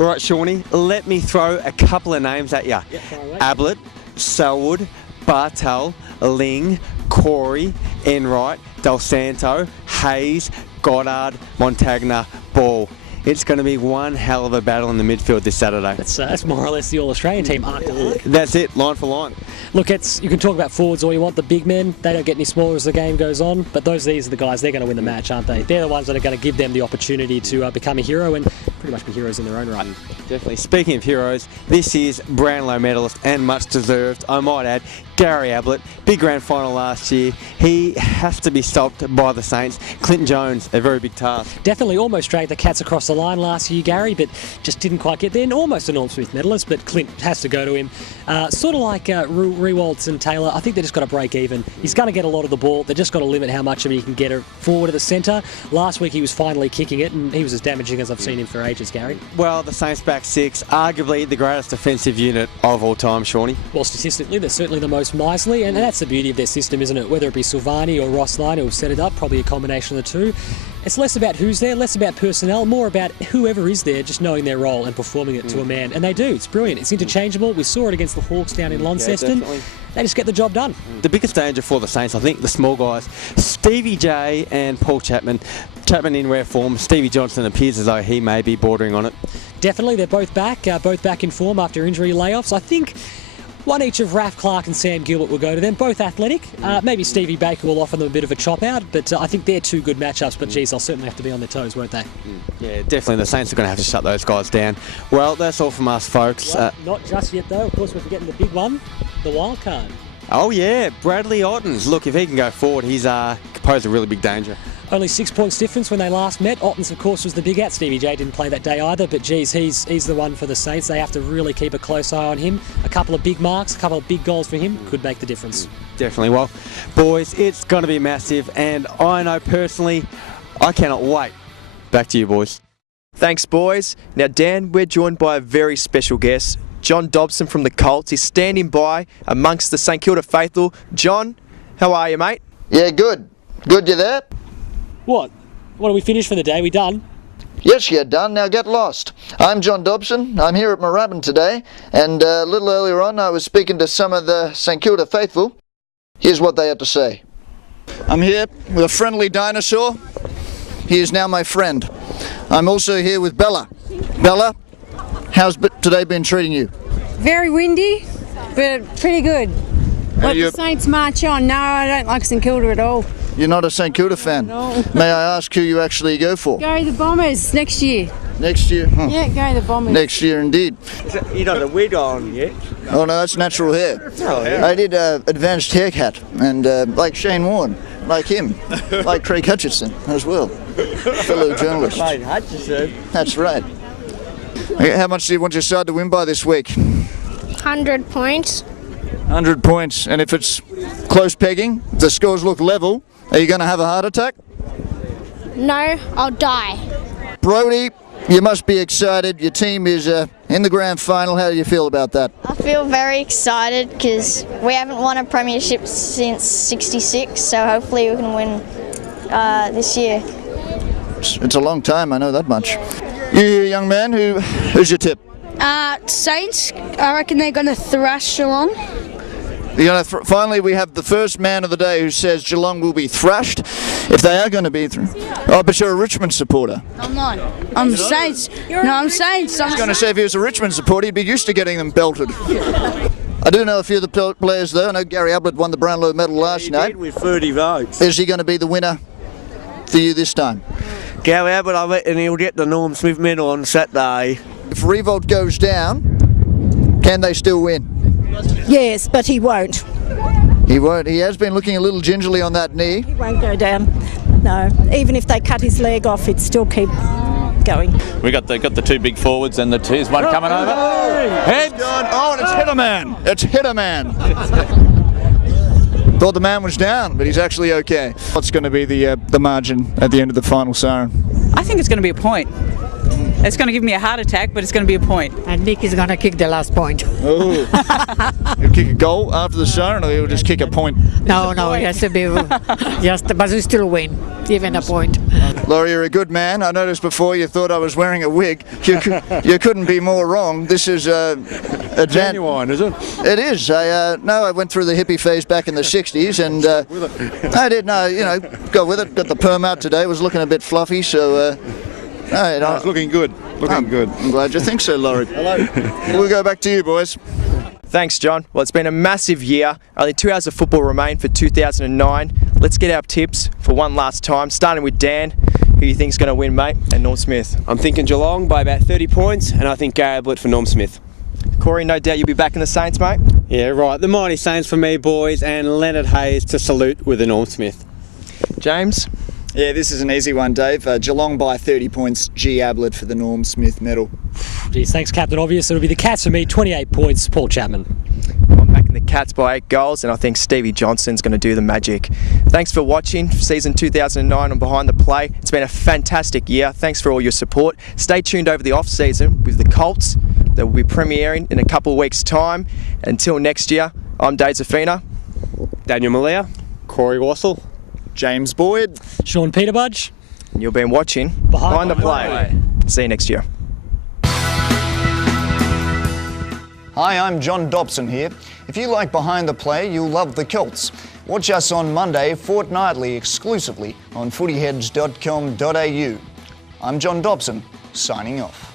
All right, Shawnee, let me throw a couple of names at you. Ablett, Selwood, Bartel, Ling, Corey, Enright, Del Santo, Hayes, Goddard, Montagna, Ball. It's going to be one hell of a battle in the midfield this Saturday. That's more or less the All-Australian team, arc to arc. That's it, line for line. Look, you can talk about forwards all you want. The big men, they don't get any smaller as the game goes on. But these are the guys, they're going to win the match, aren't they? They're the ones that are going to give them the opportunity to become a hero and pretty much be heroes in their own right. Definitely. Speaking of heroes, this is Brownlow medalist and much deserved, I might add, Gary Ablett. Big grand final last year. He has to be stopped by the Saints. Clinton Jones, a very big task. Definitely almost dragged the Cats across the line last year, Gary, but just didn't quite get there. And almost a Norm Smith medalist, but Clint has to go to him. Sort of like Rewaltz and Taylor, I think they just got to break even. He's going to get a lot of the ball. They've just got to limit how much of it he can get forward to the centre. Last week he was finally kicking it, and he was as damaging as I've seen him for ages, Gary. Well, the Saints back six, arguably the greatest defensive unit of all time, Shawnee. Well, statistically, they're certainly the most miserly, and that's the beauty of their system, isn't it? Whether it be Silvani or Ross Lyon who set it up, probably a combination of the two. It's less about who's there, less about personnel, more about whoever is there just knowing their role and performing it to a man. And they do. It's brilliant. It's interchangeable. We saw it against the Hawks down in Launceston. Yeah, they just get the job done. The biggest danger for the Saints, I think, the small guys, Stevie J and Paul Chapman. Chapman in rare form. Stevie Johnson appears as though he may be bordering on it. Definitely. They're both back in form after injury layoffs. I think one each of Raph Clark and Sam Gilbert will go to them, both athletic. Maybe Stevie Baker will offer them a bit of a chop out, but I think they're two good matchups. But geez, they'll certainly have to be on their toes, won't they? Yeah, definitely. The Saints are going to have to shut those guys down. Well, that's all from us, folks. Well, not just yet, though. Of course, we're forgetting the big one, the wild card. Oh, yeah, Bradley Ottens. Look, if he can go forward, he's posed a really big danger. Only 6 points difference when they last met. Ottens, of course, was the big out. Stevie J didn't play that day either, but geez, he's the one for the Saints. They have to really keep a close eye on him. A couple of big marks, a couple of big goals for him could make the difference. Definitely. Well, boys, it's going to be massive, and I know personally, I cannot wait. Back to you, boys. Thanks, boys. Now, Dan, we're joined by a very special guest. John Dobson from the Colts is standing by amongst the St Kilda faithful. John, how are you, mate? Yeah, good. Good, you there? What are we finished for the day? We done? Yes, you're done. Now get lost. I'm John Dobson. I'm here at Moorabbin today, and a little earlier on I was speaking to some of the St Kilda faithful. Here's what they had to say. I'm here with a friendly dinosaur. He is now my friend. I'm also here with Bella. Bella, how's today been treating you? Very windy, but pretty good. Let the Saints march on. No, I don't like St Kilda at all. You're not a St Kilda fan? No. May I ask who you actually go for? Go the Bombers next year. Next year? Huh. Yeah, go the Bombers. Next year indeed. You got a wig on yet? Oh no, that's natural hair. Oh, yeah. I did advanced haircut, and like Shane Warne, like him, like Craig Hutchinson as well, fellow journalist. Craig Hutchinson. That's right. Okay, how much do you want your side to win by this week? 100 points. 100 points, and if it's close pegging, if the scores look level, are you going to have a heart attack? No, I'll die. Brody, you must be excited. Your team is in the grand final. How do you feel about that? I feel very excited because we haven't won a premiership since '66, so hopefully we can win this year. It's a long time, I know that much. You, young man, who's your tip? Saints, I reckon they're going to thrash Geelong. Finally, we have the first man of the day who says Geelong will be thrashed. If they are going to be oh, but you're a Richmond supporter. I'm not. I'm Saints. No, I'm Saints. I was going to say if he was a Richmond supporter, he'd be used to getting them belted. I do know a few of the players though. I know Gary Ablett won the Brownlow medal last night. With 30 votes. Is he going to be the winner for you this time? Gary Ablett, I reckon he'll get the Norm Smith medal on Saturday. If Revolt goes down, can they still win? Yes, but he won't. He won't. He has been looking a little gingerly on that knee. He won't go down. No, even if they cut his leg off, he'd still keep going. We got the two big forwards, and here's one coming over. Head. Oh, and it's hit a man. It's hit a man. Thought the man was down, but he's actually okay. What's going to be the margin at the end of the final siren? I think it's going to be a point. It's going to give me a heart attack, but it's going to be a point. And Nick is going to kick the last point. Oh, he'll kick a goal after the show, or he'll just kick a point. No, it has to be but we still win, even a point. Laurie, you're a good man. I noticed before you thought I was wearing a wig. You couldn't be more wrong. This is genuine, is it? It is. I went through the hippie phase back in the 60s, and I did. No, go with it. Got the perm out today. Was looking a bit fluffy, so. It's looking good. Good. I'm glad you think so, Laurie. Hello. We'll go back to you, boys. Thanks, John. Well, it's been a massive year. Only 2 hours of football remain for 2009. Let's get our tips for one last time, starting with Dan. Who you think's going to win, mate, and Norm Smith? I'm thinking Geelong by about 30 points, and I think Gary Ablett for Norm Smith. Corey, no doubt you'll be back in the Saints, mate? Yeah, right. The mighty Saints for me, boys, and Leonard Hayes to salute with the Norm Smith. James? Yeah, this is an easy one, Dave. Geelong by 30 points, G. Ablett for the Norm Smith medal. Geez, thanks, Captain Obvious. It'll be the Cats for me, 28 points, Paul Chapman. I'm backing the Cats by 8 goals, and I think Stevie Johnson's going to do the magic. Thanks for watching season 2009 on Behind the Play. It's been a fantastic year. Thanks for all your support. Stay tuned over the off-season with the Colts that will be premiering in a couple of weeks' time. Until next year, I'm Dave Zafina. Daniel Malia. Corey Wassell. James Boyd. Sean Peter-Budge. And you've been watching Behind the Play. See you next year. Hi, I'm John Dobson here. If you like Behind the Play, you'll love the Celts. Watch us on Monday fortnightly exclusively on footyheads.com.au. I'm John Dobson, signing off.